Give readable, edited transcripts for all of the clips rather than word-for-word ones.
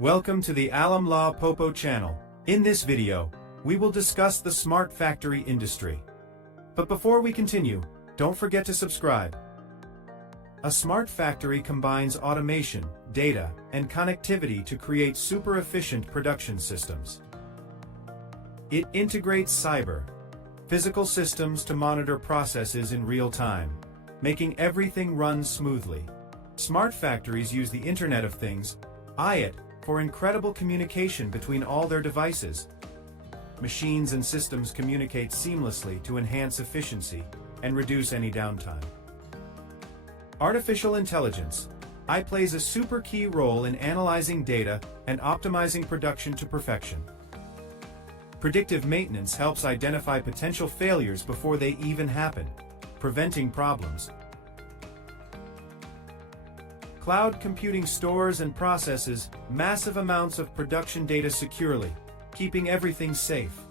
Welcome to the Lawe Popo channel. In this video, we will discuss the smart factory industry. But before we continue, don't forget to subscribe. A smart factory combines automation, data, and connectivity to create super efficient production systems. It integrates cyber, physical systems to monitor processes in real time, making everything run smoothly. Smart factories use the Internet of Things, IoT, for incredible communication between all their devices. Machines and systems communicate seamlessly to enhance efficiency and reduce any downtime. Artificial intelligence, AI plays a super key role in analyzing data and optimizing production to perfection. Predictive maintenance helps identify potential failures before they even happen, preventing problems. Cloud computing stores and processes massive amounts of production data securely, keeping everything safe.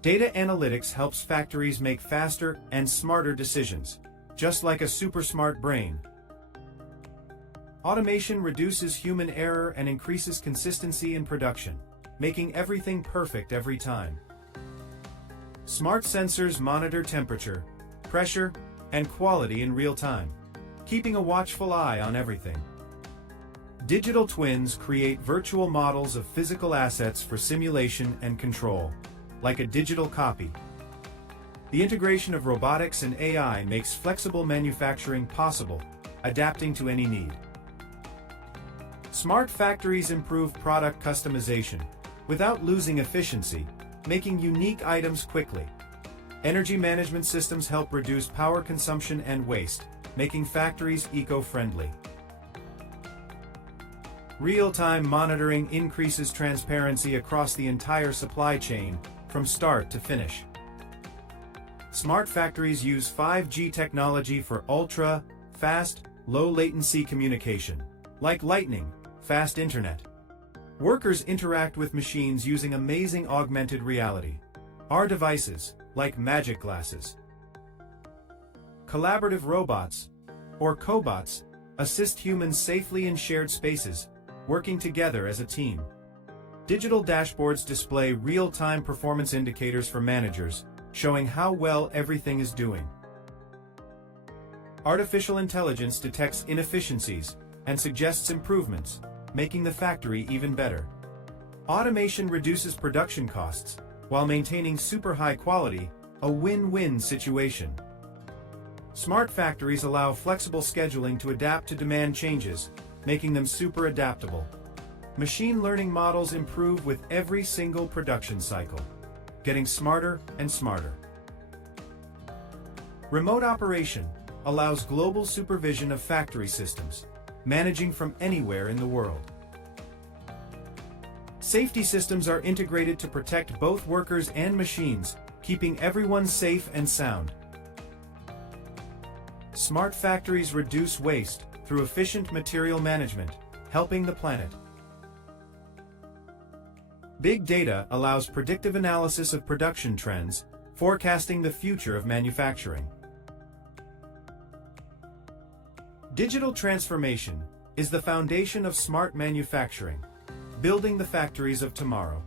Data analytics helps factories make faster and smarter decisions, just like a super smart brain. Automation reduces human error and increases consistency in production, making everything perfect every time. Smart sensors monitor temperature, pressure, and quality in real time, keeping a watchful eye on everything. Digital twins create virtual models of physical assets for simulation and control, like a digital copy. The integration of robotics and AI makes flexible manufacturing possible, adapting to any need. Smart factories improve product customization without losing efficiency, making unique items quickly. Energy management systems help reduce power consumption and waste, making factories eco-friendly. Real-time monitoring increases transparency across the entire supply chain, from start to finish. Smart factories use 5G technology for ultra-fast, low-latency communication, like lightning, fast internet. Workers interact with machines using amazing augmented reality. Our devices, like magic glasses. Collaborative robots, or cobots, assist humans safely in shared spaces, working together as a team. Digital dashboards display real-time performance indicators for managers, showing how well everything is doing. Artificial intelligence detects inefficiencies and suggests improvements, making the factory even better. Automation reduces production costs, while maintaining super high quality, a win-win situation. Smart factories allow flexible scheduling to adapt to demand changes, making them super adaptable. Machine learning models improve with every single production cycle, getting smarter and smarter. Remote operation allows global supervision of factory systems, managing from anywhere in the world. Safety systems are integrated to protect both workers and machines, keeping everyone safe and sound. Smart factories reduce waste through efficient material management, helping the planet. Big data allows predictive analysis of production trends, forecasting the future of manufacturing. Digital transformation is the foundation of smart manufacturing, building the factories of tomorrow.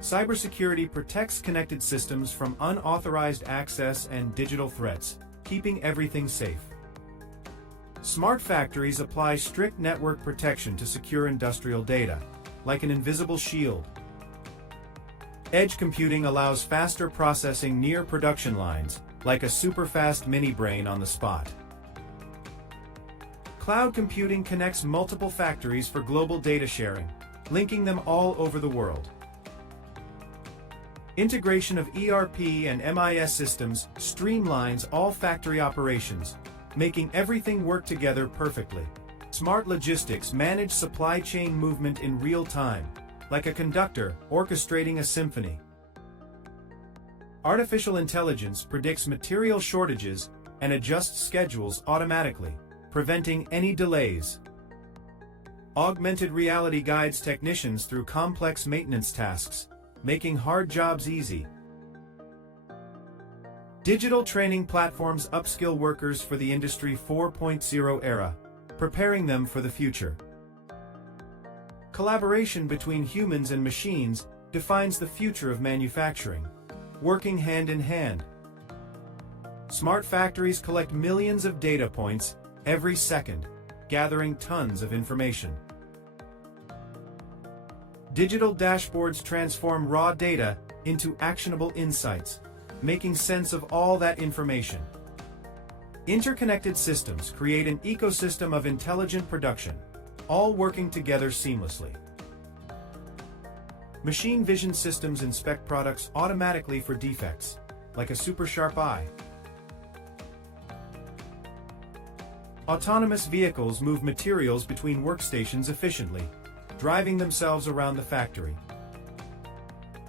Cybersecurity protects connected systems from unauthorized access and digital threats, keeping everything safe. Smart factories apply strict network protection to secure industrial data, like an invisible shield. Edge computing allows faster processing near production lines, like a super-fast mini-brain on the spot. Cloud computing connects multiple factories for global data sharing, linking them all over the world. Integration of ERP and MIS systems streamlines all factory operations, making everything work together perfectly. Smart logistics manage supply chain movement in real time, like a conductor orchestrating a symphony. Artificial intelligence predicts material shortages and adjusts schedules automatically, preventing any delays. Augmented reality guides technicians through complex maintenance tasks, making hard jobs easy. Digital training platforms upskill workers for the Industry 4.0 era, preparing them for the future. Collaboration between humans and machines defines the future of manufacturing, working hand in hand. Smart factories collect millions of data points every second, gathering tons of information. Digital dashboards transform raw data into actionable insights, making sense of all that information. Interconnected systems create an ecosystem of intelligent production, all working together seamlessly. Machine vision systems inspect products automatically for defects, like a super sharp eye. Autonomous vehicles move materials between workstations efficiently, driving themselves around the factory.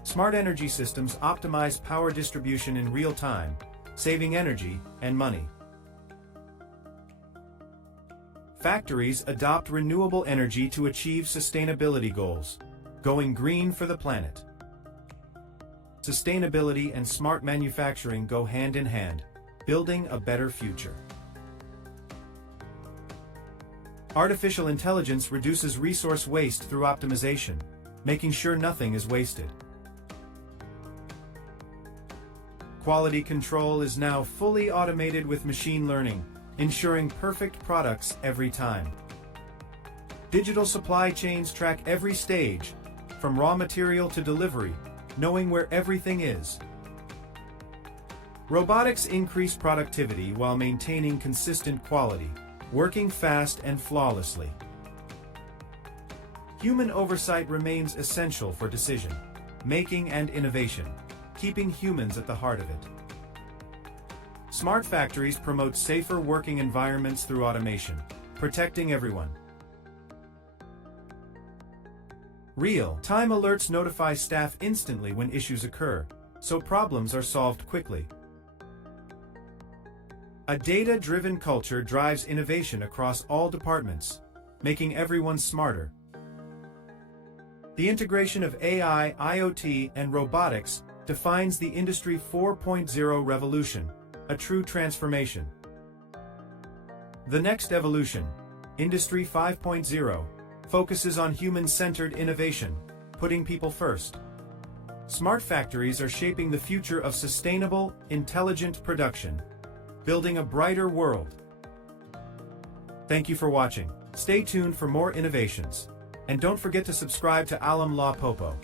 Smart energy systems optimize power distribution in real time, saving energy and money. Factories adopt renewable energy to achieve sustainability goals, going green for the planet. Sustainability and smart manufacturing go hand in hand, building a better future. Artificial intelligence reduces resource waste through optimization, making sure nothing is wasted. Quality control is now fully automated with machine learning, ensuring perfect products every time. Digital supply chains track every stage, from raw material to delivery, knowing where everything is. Robotics increase productivity while maintaining consistent quality, working fast and flawlessly. Human oversight remains essential for decision-making and innovation, keeping humans at the heart of it. Smart factories promote safer working environments through automation, protecting everyone. Real-time alerts notify staff instantly when issues occur, so problems are solved quickly. A data-driven culture drives innovation across all departments, making everyone smarter. The integration of AI, IoT, and robotics defines the Industry 4.0 revolution, a true transformation. The next evolution, Industry 5.0, focuses on human-centered innovation, putting people first. Smart factories are shaping the future of sustainable, intelligent production, building a brighter world. Thank you for watching. Stay tuned for more innovations. And don't forget to subscribe to Lawe Popo.